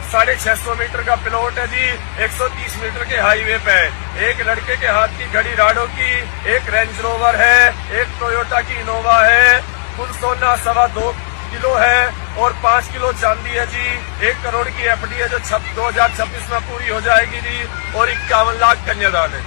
साढ़े 600 मीटर का प्लॉट है जी, 130 मीटर के हाईवे पे। एक लड़के के हाथ की घड़ी राडो की, एक रेंज रोवर है, एक टोयोटा की इनोवा है। कुल सोना 2.25 किलो है और 5 किलो चांदी है जी। 1 करोड़ की एफडी है जो 2026 में पूरी हो जाएगी जी, और 51 लाख कन्यादान है।